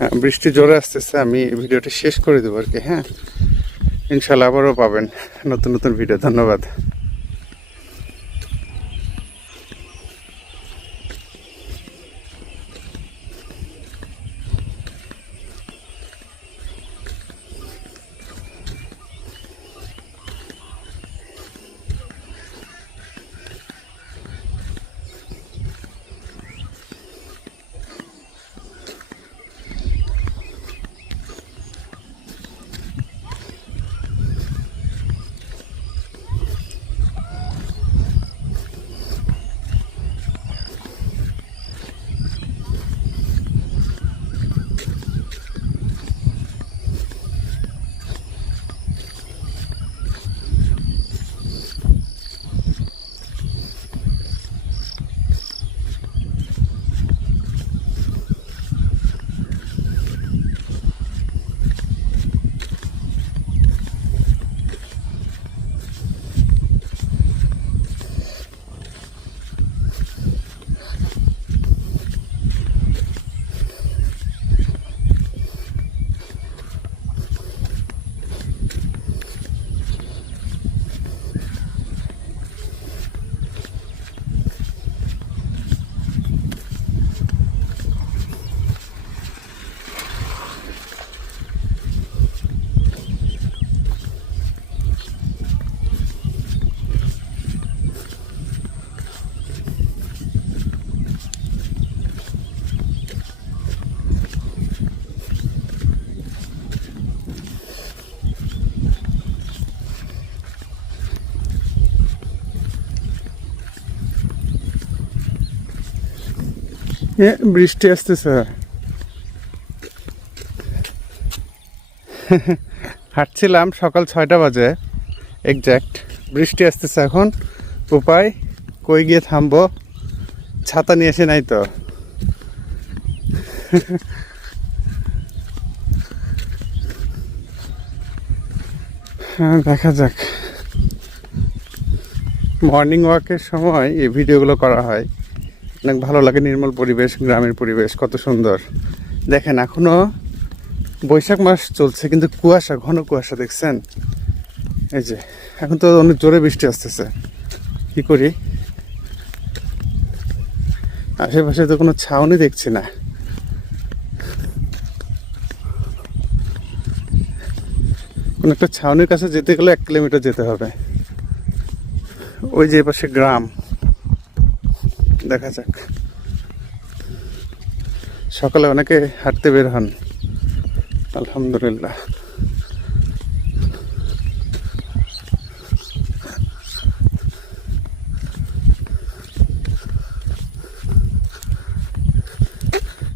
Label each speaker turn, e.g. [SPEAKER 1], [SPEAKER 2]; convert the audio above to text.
[SPEAKER 1] হ্যাঁ, বৃষ্টি জোরে আসতেছে আমি ভিডিওটি শেষ করে দেবো আর কি হ্যাঁ? ইনশাল্লাহ আবারও পাবেন নতুন নতুন ভিডিও ধন্যবাদ। এ, বৃষ্টি আসতেছে। হাঁটছিলাম সকাল ছয়টা বাজে এক্স্যাক্ট বৃষ্টি আসতেছে এখন। উপায় কই গিয়ে থামবো? ছাতা নিয়ে এসে নাই তো। হ্যাঁ দেখা যাক। মর্নিং ওয়াকের সময় এই ভিডিওগুলো করা হয়। অনেক ভালো লাগে নির্মল পরিবেশ, গ্রামের পরিবেশ, কত সুন্দর। দেখেন, এখনও বৈশাখ মাস চলছে, কিন্তু কুয়াশা, ঘন কুয়াশা, দেখছেন? এই যে, এখন তো অনেক জোরে বৃষ্টি আসতেছে। কি করি? আশেপাশে তো কোনো ছাউনি দেখছি না। কোনো একটা ছাউনির কাছে যেতে গেলে এক কিলোমিটার যেতে হবে। ওই যে পাশে গ্রাম। দেখা যাক। সকালে অনেকে হাঁটতে বের হন। আলহামদুলিল্লাহ।